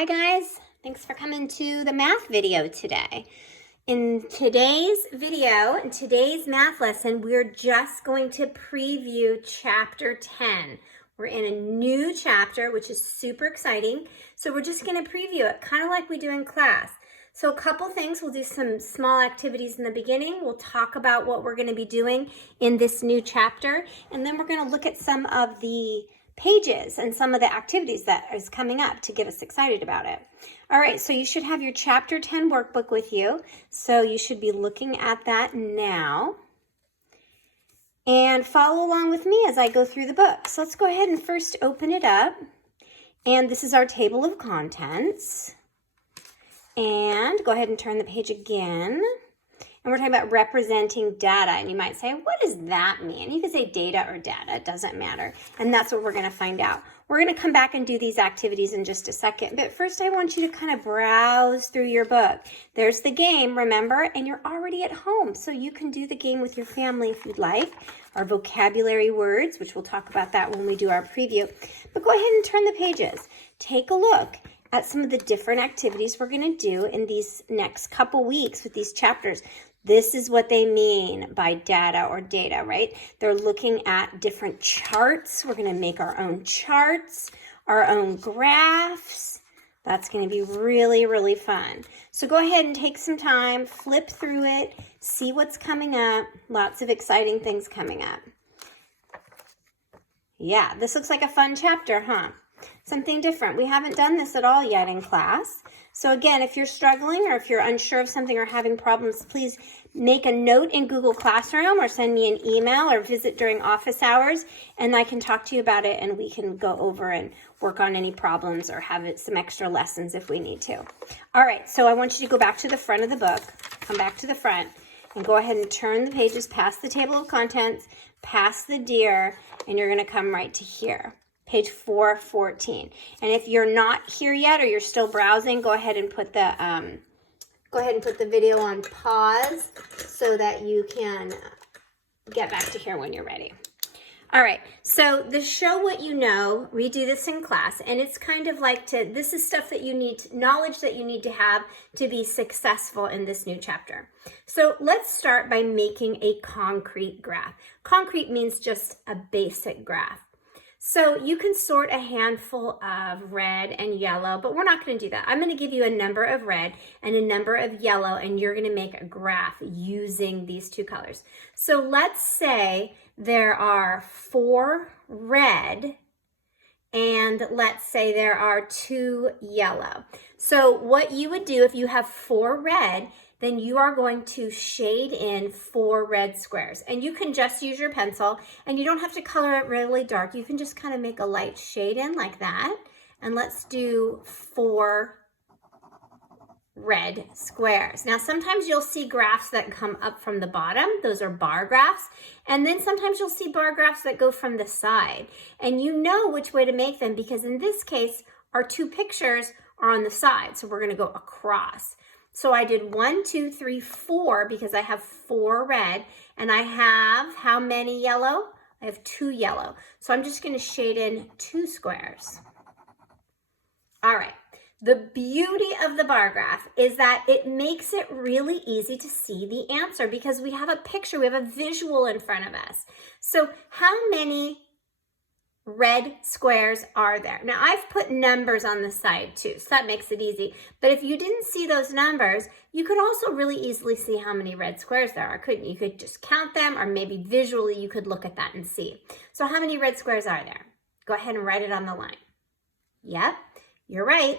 Hi guys, thanks for coming to the math video today. In today's video, in today's math lesson, we're just going to preview chapter 10. We're in a new chapter, which is super exciting. So we're just going to preview it, kind of like we do in class. So a couple things, we'll do some small activities in the beginning. We'll talk about what we're going to be doing in this new chapter. And then we're going to look at some of the pages and some of the activities that is coming up to get us excited about it. All right, so you should have your chapter 10 workbook with you. So you should be looking at that now. And follow along with me as I go through the book. So let's go ahead and first open it up. And this is our table of contents. And go ahead and turn the page again. And we're talking about representing data. And you might say, what does that mean? You can say data or data, it doesn't matter. And that's what we're going to find out. We're going to come back and do these activities in just a second. But first I want you to kind of browse through your book. There's the game, remember? And you're already at home. So you can do the game with your family if you'd like. Our vocabulary words, which we'll talk about that when we do our preview. But go ahead and turn the pages. Take a look at some of the different activities we're going to do in these next couple weeks with these chapters. This is what they mean by data or data, right? They're looking at different charts. We're going to make our own charts, our own graphs. That's going to be really, really fun. So go ahead and take some time, flip through it, see what's coming up. Lots of exciting things coming up. Yeah, this looks like a fun chapter, huh? Something different. We haven't done this at all yet in class. So again, if you're struggling or if you're unsure of something or having problems, please make a note in Google Classroom or send me an email or visit during office hours and I can talk to you about it and we can go over and work on any problems or have some extra lessons if we need to. All right, so I want you to go back to the front of the book, come back to the front and go ahead and turn the pages past the table of contents, past the deer, and you're going to come right to here. Page 414. And if you're not here yet or you're still browsing, go ahead and put the video on pause so that you can get back to here when you're ready. All right, so the show what you know, we do this in class, and it's kind of like this is stuff that you need, knowledge that you need to have to be successful in this new chapter. So let's start by making a concrete graph. Concrete means just a basic graph. So you can sort a handful of red and yellow, but we're not going to do that. I'm going to give you a number of red and a number of yellow, and you're going to make a graph using these two colors. So let's say there are 4 red and let's say there are 2 yellow. So what you would do if you have 4 red, then you are going to shade in 4 red squares. And you can just use your pencil and you don't have to color it really dark. You can just kind of make a light shade in like that. And let's do 4 red squares. Now, sometimes you'll see graphs that come up from the bottom. Those are bar graphs. And then sometimes you'll see bar graphs that go from the side. And you know which way to make them because in this case, our 2 pictures are on the side. So we're going to go across. So I did 1, 2, 3, 4 because I have 4 red and I have how many yellow? I have 2 yellow. So I'm just going to shade in 2 squares. All right. The beauty of the bar graph is that it makes it really easy to see the answer because we have a picture, we have a visual in front of us. So how many red squares are there? Now I've put numbers on the side too, so that makes it easy. But if you didn't see those numbers, you could also really easily see how many red squares there are, couldn't you? You could just count them or maybe visually you could look at that and see. So how many red squares are there? Go ahead and write it on the line. Yep, you're right.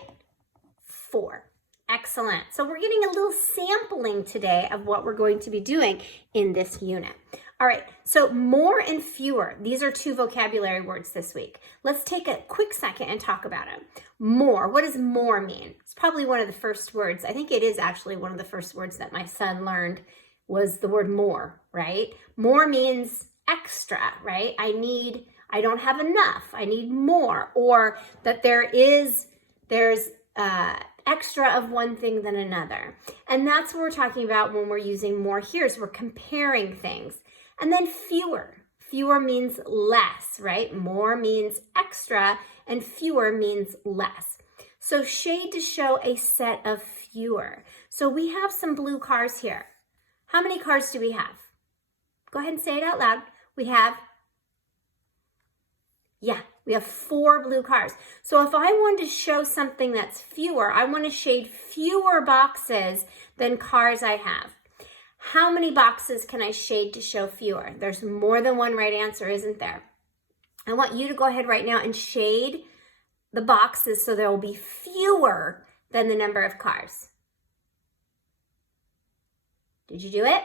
4. Excellent. So we're getting a little sampling today of what we're going to be doing in this unit. All right, so more and fewer. These are 2 vocabulary words this week. Let's take a quick second and talk about it. More. What does more mean? It's probably one of the first words. I think it is actually one of the first words that my son learned was the word more, right? More means extra, right? I don't have enough. I need more. Or that there's extra of one thing than another. And that's what we're talking about when we're using more here, is we're comparing things. And then fewer. Fewer means less, right? More means extra and fewer means less. So shade to show a set of fewer. So we have some blue cars here. How many cars do we have? Go ahead and say it out loud. We have 4 blue cars. So if I want to show something that's fewer, I want to shade fewer boxes than cars I have. How many boxes can I shade to show fewer? There's more than one right answer, isn't there? I want you to go ahead right now and shade the boxes so there will be fewer than the number of cars. Did you do it?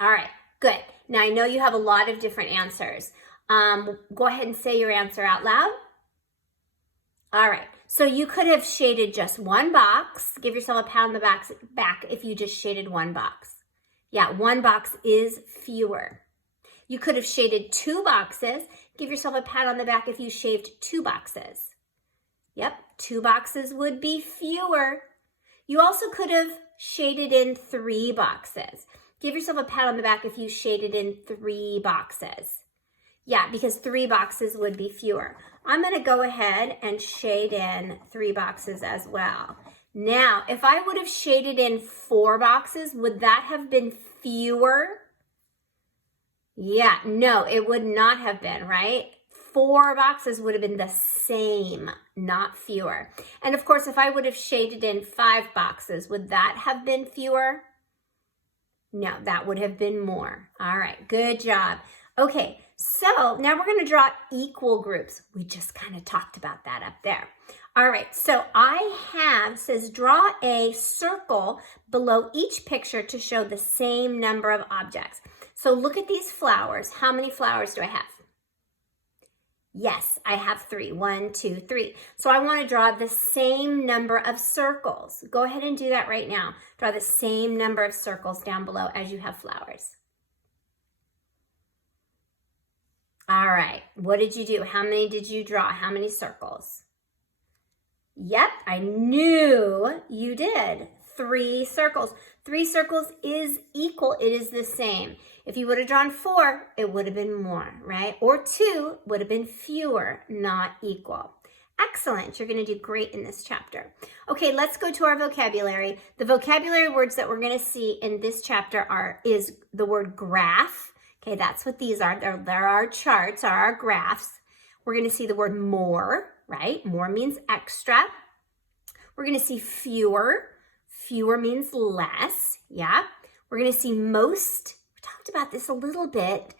All right, good. Now I know you have a lot of different answers. Go ahead and say your answer out loud. All right, so you could have shaded just one box. Give yourself a pat on the back if you just shaded one box. Yeah, one box is fewer. You could have shaded 2 boxes. Give yourself a pat on the back if you shaved 2 boxes. Yep, 2 boxes would be fewer. You also could have shaded in 3 boxes. Give yourself a pat on the back if you shaded in 3 boxes. Yeah, because 3 boxes would be fewer. I'm going to go ahead and shade in 3 boxes as well. Now, if I would have shaded in 4 boxes, would that have been fewer? Yeah, no, it would not have been, right? 4 boxes would have been the same, not fewer. And of course, if I would have shaded in 5 boxes, would that have been fewer? No, that would have been more. All right, good job. Okay, so now we're going to draw equal groups. We just kind of talked about that up there. All right, so says draw a circle below each picture to show the same number of objects. So look at these flowers. How many flowers do I have? Yes, I have 3. 1, 2, 3. So I want to draw the same number of circles. Go ahead and do that right now. Draw the same number of circles down below as you have flowers. All right, what did you do? How many did you draw? How many circles? Yep, I knew you did. 3 circles. 3 circles is equal. It is the same. If you would have drawn 4, it would have been more, right? Or 2 would have been fewer, not equal. Excellent. You're going to do great in this chapter. Okay, let's go to our vocabulary. The vocabulary words that we're going to see in this chapter is the word graph. Okay, that's what these are. They're our charts, are our graphs. We're going to see the word more, right? More means extra. We're going to see fewer. Fewer means less, yeah. We're going to see most. We talked about this a little bit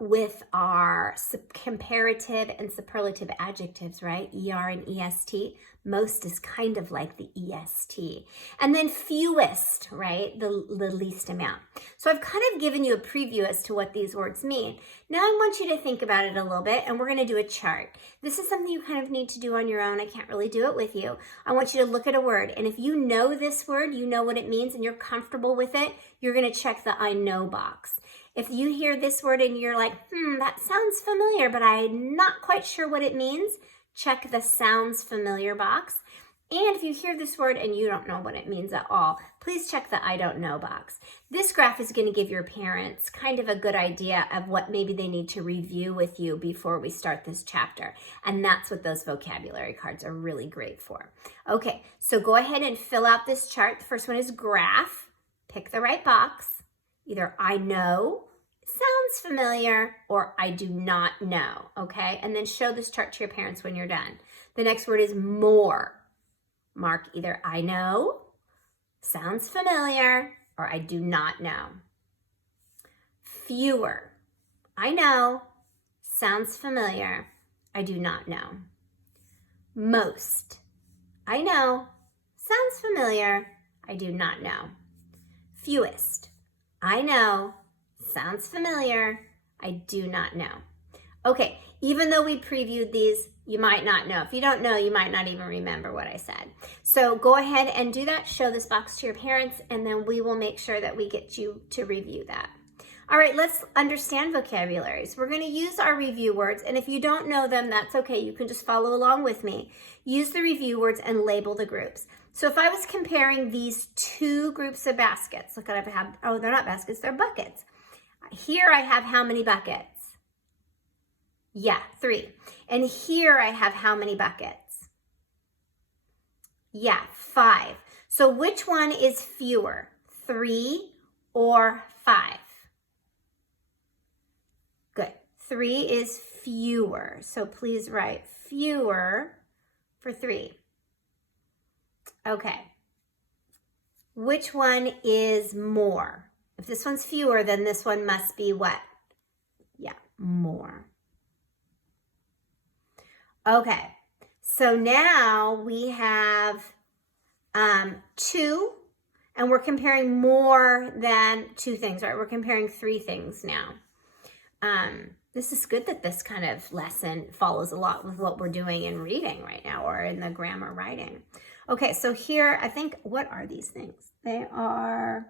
with our comparative and superlative adjectives, right? ER and EST. Most is kind of like the EST. And then fewest, right? The least amount. So I've kind of given you a preview as to what these words mean. Now I want you to think about it a little bit, and we're going to do a chart. This is something you kind of need to do on your own. I can't really do it with you. I want you to look at a word, and if you know this word, you know what it means, and you're comfortable with it, you're going to check the I know box. If you hear this word and you're like, that sounds familiar, but I'm not quite sure what it means, check the sounds familiar box. And if you hear this word and you don't know what it means at all, please check the I don't know box. This graph is going to give your parents kind of a good idea of what maybe they need to review with you before we start this chapter. And that's what those vocabulary cards are really great for. Okay, so go ahead and fill out this chart. The first one is graph. Pick the right box. Either I know, sounds familiar, or I do not know, okay? And then show this chart to your parents when you're done. The next word is more. Mark either I know, sounds familiar, or I do not know. Fewer. I know, sounds familiar, I do not know. Most. I know, sounds familiar, I do not know. Fewest. I know, sounds familiar, I do not know. Okay, even though we previewed these, you might not know. If you don't know, you might not even remember what I said. So go ahead and do that. Show this box to your parents, and then we will make sure that we get you to review that. All right, let's understand vocabularies. We're going to use our review words, and if you don't know them, that's okay. You can just follow along with me. Use the review words and label the groups. So if I was comparing these 2 groups of baskets, look what I have. Oh, they're not baskets, they're buckets. Here I have how many buckets? Yeah, 3. And here I have how many buckets? Yeah, 5. So which one is fewer, 3 or 5? Good. 3 is fewer. So please write fewer for 3. Okay. Which one is more? If this one's fewer, then this one must be what? Yeah, more. Okay. So now we have 2, and we're comparing more than 2 things, right? We're comparing 3 things now. This is good that this kind of lesson follows a lot with what we're doing in reading right now or in the grammar writing. Okay, so here, I think, what are these things? They are,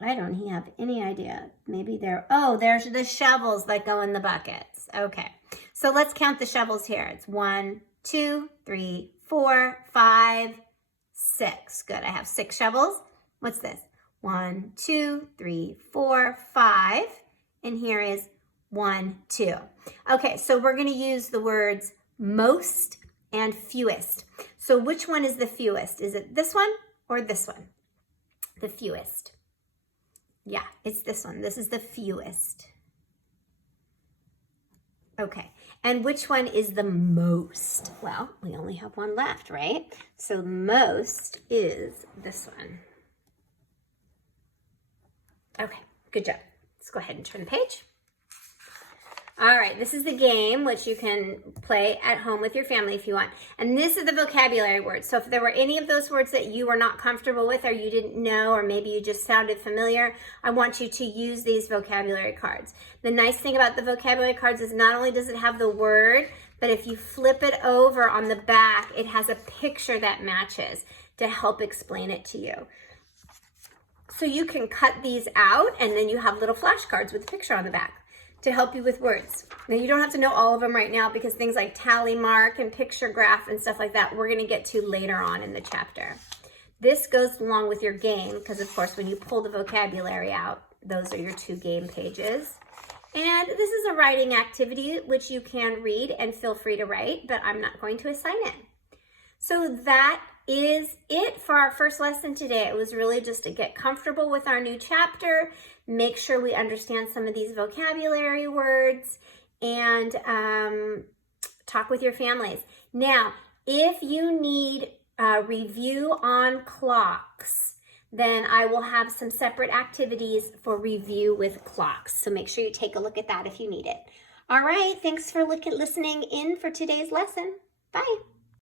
I don't have any idea. Maybe there's the shovels that go in the buckets. Okay, so let's count the shovels here. It's 1, 2, 3, 4, 5, 6. Good, I have 6 shovels. What's this? 1, 2, 3, 4, 5. And here is 1, 2. Okay, so we're going to use the words most and fewest. So which one is the fewest? Is it this one or this one? The fewest. Yeah, it's this one. This is the fewest. Okay, and which one is the most? Well, we only have one left, right? So most is this one. Okay, good job. Let's go ahead and turn the page. All right, this is the game, which you can play at home with your family if you want. And this is the vocabulary words. So if there were any of those words that you were not comfortable with or you didn't know, or maybe you just sounded familiar, I want you to use these vocabulary cards. The nice thing about the vocabulary cards is not only does it have the word, but if you flip it over on the back, it has a picture that matches to help explain it to you. So you can cut these out and then you have little flashcards with a picture on the back to help you with words. Now you don't have to know all of them right now because things like tally mark and picture graph and stuff like that, we're gonna get to later on in the chapter. This goes along with your game because of course when you pull the vocabulary out, those are your 2 game pages. And this is a writing activity which you can read and feel free to write, but I'm not going to assign it. So that is it for our first lesson today. It was really just to get comfortable with our new chapter, make sure we understand some of these vocabulary words, and talk with your families. Now, if you need a review on clocks, then I will have some separate activities for review with clocks. So make sure you take a look at that if you need it. All right, thanks for listening in for today's lesson. Bye.